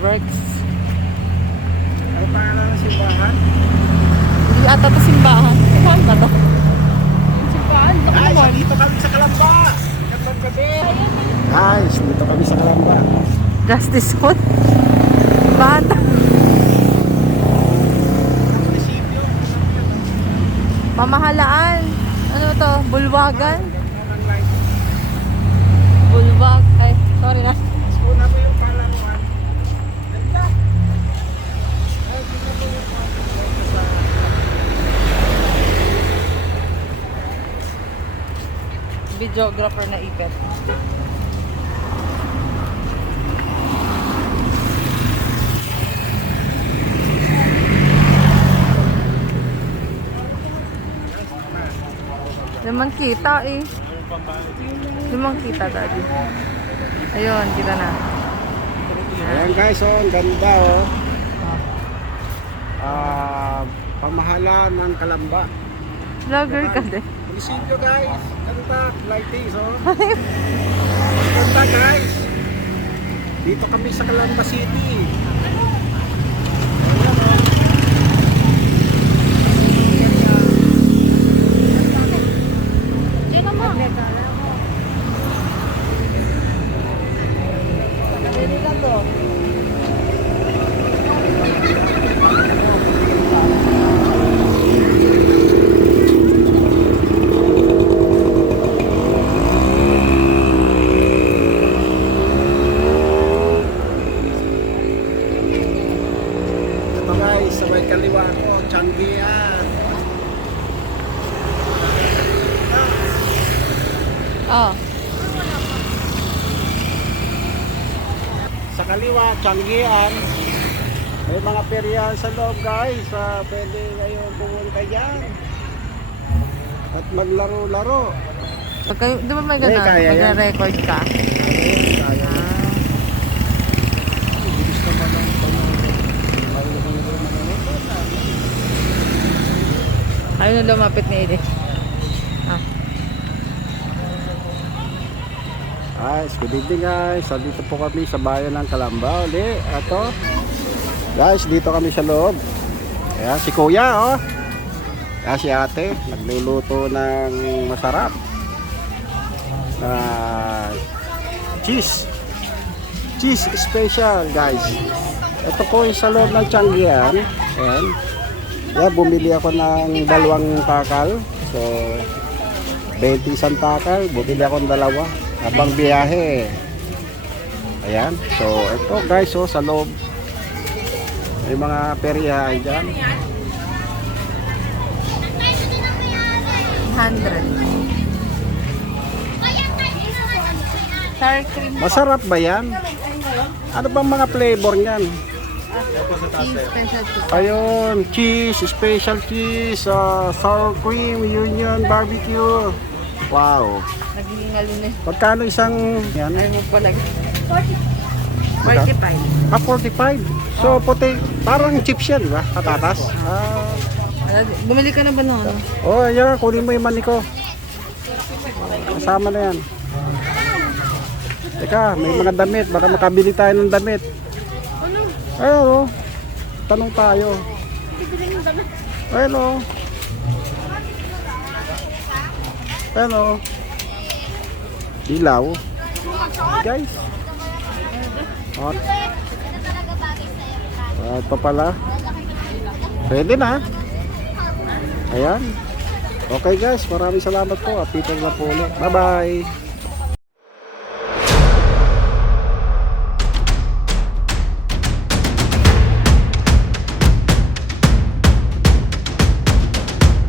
fireworks. Ano pa na ng simbahan? Hindi ata to simbahan. Simbahan ba to? Yung simbahan, baka Guys, naman. dito kami sa Kalamba. Kapag gabi. Guys, dito kami sa Kalamba. Justice Foot. Bata. Pamahalaan. Ano to? Bulwagan? Bulwag. Ay, sorry na. Una mo yung palaruan. Ganda. Ay, tingnan mo yung palaruan sa Videographer na ipet. Limang kita eh. Limang kita daddy. Ayun, kita na. Ayan guys, oh, ang ganda oh. Ah, pamahalaan ng Kalamba. Vlogger ka din. Munisipyo guys. Ganda, lightings oh. Ganda guys. Dito kami sa Kalamba City. Ayan, oh. Sa may kaliwa ko, Changian. Oh. Sa kaliwa, Changian. May mga peryahan sa loob guys. Ah, pwede kayo pumunta dyan. At maglaro-laro. Pagka, di ba may ganun? Magre-record ka? Ayun, kaya. Ah. Bilis naman ang Ayun na lumapit ni Edith. Ah. Guys, good evening guys. Dito po kami sa bayan ng Kalamba. Uli, ato. Guys, dito kami sa loob. Ayan, si Kuya, oh. Ayan, si ate. Nagluluto ng masarap. Na cheese. Cheese special, guys. Ito po yung sa loob ng Changian. Ayan. Ayan, bumili ako ng dalawang takal. So, 20 isang takal. Bumili ako ng dalawa. Habang biyahe. Ayan. So, ito guys, oh, sa loob. May mga peryahan dyan. 100. Sour cream. Masarap ba yan? Ano bang mga flavor niyan? Cheese special cheese. Ayun, cheese, special cheese, ah, sour cream, union, barbecue. Wow. Nagingalo na. Pagkano isang yan? Ay mo pala. 45. Ah, 45. So, puti, parang chips yan, di ba? Patatas. Ah, Bumili ka na ba noon? oh, yan, kunin mo yung mani ko. Kasama na yan. Teka, may mga damit. Baka makabili tayo ng damit. Ayun, oh. Tanong tayo. Ayun, oh. Ilaw. Guys. Hot. Ah, ito pala. Pwede na. Ayan. Okay guys, maraming salamat po. At Peter na po ulit. Bye-bye.